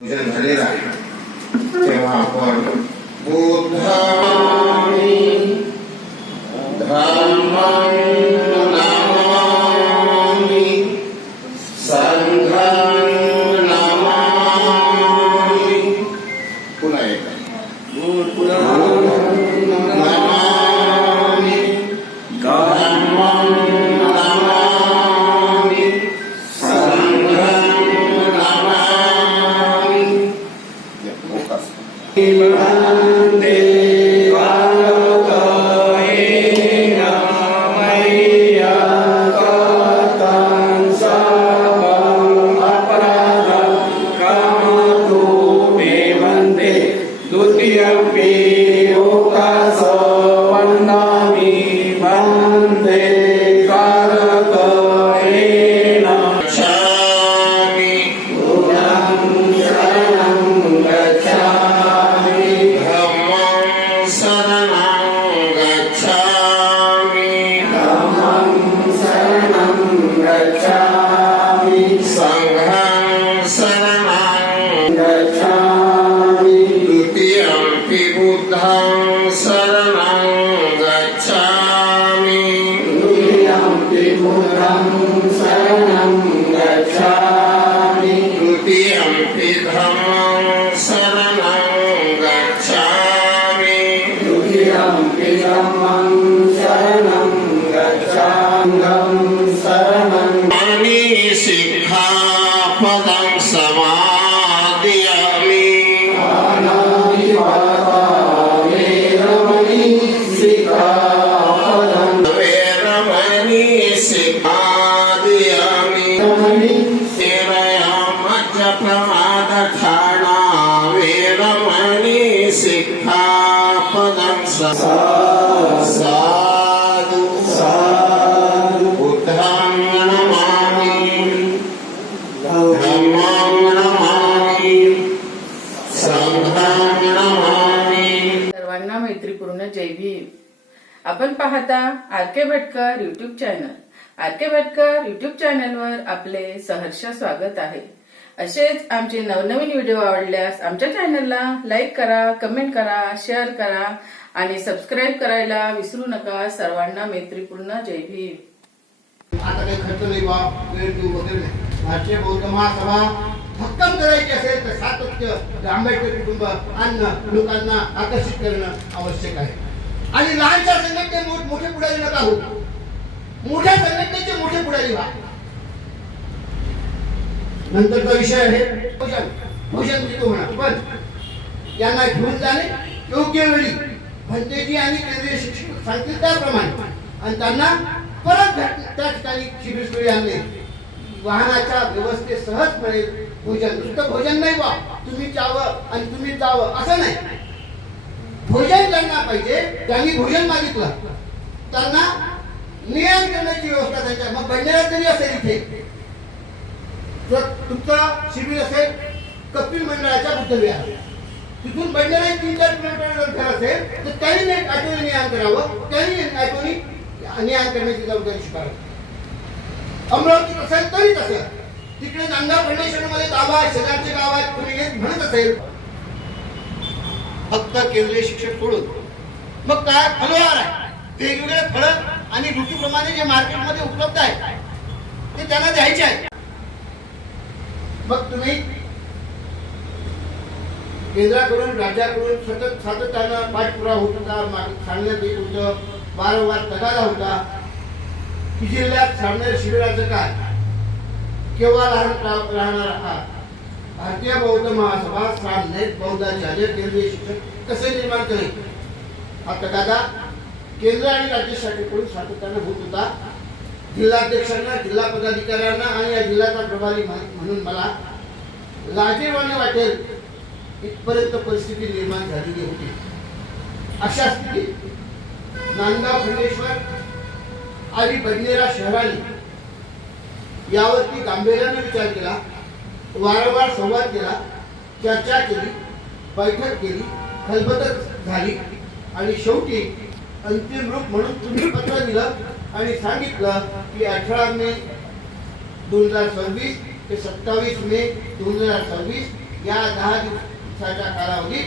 पूजन झालेलं आहे तेव्हा आपण बुद्धानि धम्मं नमामि संघं नमामि पुन्हा एकदा नमामि धम्मं नमामि संघं नमामि सिक्खापदं समादयामि वेरमणि सिक्खादयामि प्रमादठाना वेरमणि सिक्खापदं साधु साधु बुद्धं नमामि धम्मं नमामि संघं नमामि. सर्वांना मैत्रीपूर्ण जय भीम. आपण पाहता R K. Bhatkar YouTube channel. R K. Bhatkar YouTube चॅनलवर आपले सहर्ष स्वागत आहे. असेच आमचे नवनवीन व्हिडिओ आवडल्यास आमच्या चॅनलला लाईक करा, कमेंट करा, शेअर करा आणि सबस्क्राईब करायला विसरू नका. सर्वांना मैत्रीपूर्ण जय भीम. आता काही खर्च नाही बा, वेळ देऊ वगैरे नाही. भारतीय बौद्ध महासभा भक्कम करायची असेल तर सातत्य आंबेडकर कुटुंब आणणं, लोकांना आकर्षित करणं आवश्यक आहे. आणि लहानशा संघटने मोठे पुढारी नका हो, मोठ्या संघटनेचे मोठे पुढारी व्हा. नंतरचा विषय आहे भोजन देतो म्हणा, पण यांना घेऊन जाणे योग्य वेळी भंतेजी आणि केंद्रीय शिक्षक सांगतील त्याप्रमाणे आणि त्यांना परत त्या ठिकाणी शिबिरस्थळी आणले. वाहनाच्या व्यवस्थेत सहज मिळेल भोजन. नुसतं भोजन नाही बा, तुम्ही चावं आणि तुम्ही जावं असं नाही. भोजन त्यांना पाहिजे. त्यांनी भोजन मागितलं, त्यांना नियम करण्याची व्यवस्था त्यांच्या. मग बंजारा तरी असेल इथे, जर तुमचं शिबिर असेल कपिल मंडळाच्या बुद्धविहार, तिथून बंजारा 3-4 किलोमीटर घर असेल तर त्यांनी ऑटोने नियम करावं, त्यांनी ऑटोनी नियम करण्याची जबाबदारी स्वीकारावी. अमरावतीत असेल तरी तसं, तिकडे नांदगाव खंडेश्वरमध्ये गाव आहे, शेजारचे गाव आहेत, कोणी म्हणत असेल फक्त केंद्रीय शिक्षक सोडून मग काय फळवार आहे. वेगवेगळे फळं आणि ऋतूप्रमाणे जे मार्केटमध्ये उपलब्ध आहे ते त्यांना द्यायचे आहे. मग तुम्ही केंद्राकडून राज्याकडून सतत सातत्यानं पाठपुरावा होत होता, सांगण्यात येत होतं, वारंवार तगादा होता की जिल्ह्यात सामने शिबिराचं काय, केव्हा राहणार आहात. भारतीय बौद्ध महासभा सामने बौद्धाचार्य केंद्रीय शिक्षक कसे निर्माण करेल हा तगादा केंद्र आणि राज्य शाखेकडून सातत्यानं होत होता. जिल्हाध्यक्षांना, जिल्हा पदाधिकाऱ्यांना आणि या जिल्ह्याचा प्रभारी म्हणून मला लाजिरवाणे वाटेल इथपर्यंत परिस्थिती निर्माण झालेली होती. अशा स्थितीत नांदगाव खंडेश्वर आणि बडनेरा शहराने यावरती गांभीर्याने विचार केला, वारंवार संवाद केला, चर्चा केली, बैठक केली, खलबत झाली आणि शेवटी अंतिम रूप म्हणून तुम्ही पत्र दिलं आणि सांगितलं की 18 मे 2026 ते 27 मे 2026 या 10 दिवसाच्या कालावधीत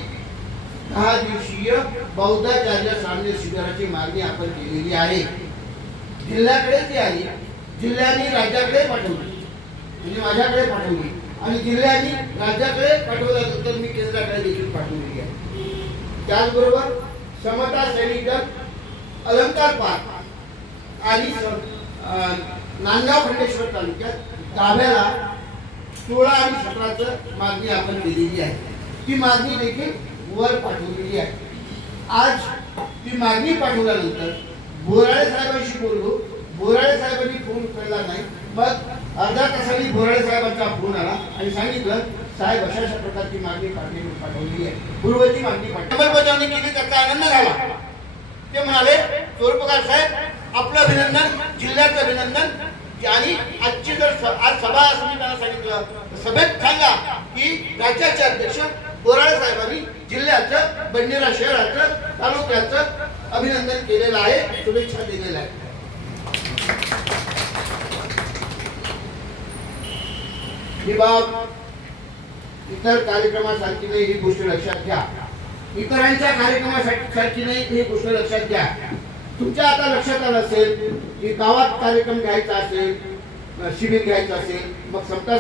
10 दिवसीय बौद्धाचार्य सामने शिबिराची मागणी आपण केलेली आहे. जिल्ह्याकडे ती आली, जिल्ह्याने राज्याकडे पाठवली, म्हणजे माझ्याकडे पाठवली आणि जिल्ह्याने राज्याकडे पाठवल्यानंतर मी केंद्राकडे देखील पाठवलेली आहे. त्याचबरोबर समता सैनिक दल, अलंकार पार्क आणि नांदगाव खंडेश्वर तालुक्यात ताब्याला 16 आणि 17 मागणी आपण केलेली आहे. ती मागणी देखील वर पाठवलेली आहे. आज ती मागणी पाठवल्यानंतर बोराळे साहेबांशी बोललो. बोराळे साहेबांनी फोन उचलला नाही. मग अर्ध्या तासांनी बोराळे साहेबांचा फोन आला आणि सांगितलं साहेब अशा अशा प्रकारची मागणी पाठवलेली आहे, पूर्वची मागणी अंमलबजावणी केली, त्याचा आनंद झाला. ते म्हणाले चोरपगार साहेब आपलं अभिनंदन, जिल्ह्याचं अभिनंदन. आणि आजची जर आज सभा असं मी त्यांना सांगितलं, सभेत सांगा की राज्याचे अध्यक्ष बोराळे साहेबांनी जिल्ह्याचं, बंडीरा शहराचं, तालुक्याचं अभिनंदन केलेलं आहे, शुभेच्छा दिलेल्या आहेत. ही बाब इतर कार्यक्रमासारखी नाही, ही गोष्ट लक्षात घ्या. इतरांच्या कार्यक्रमासारखी नाही, ही गोष्ट लक्षात घ्या. तुमच्या आता लक्षात आलं असेल की गावात कार्यक्रम घ्यायचा असेल, शिबिर घ्यायचं असेल, मग समता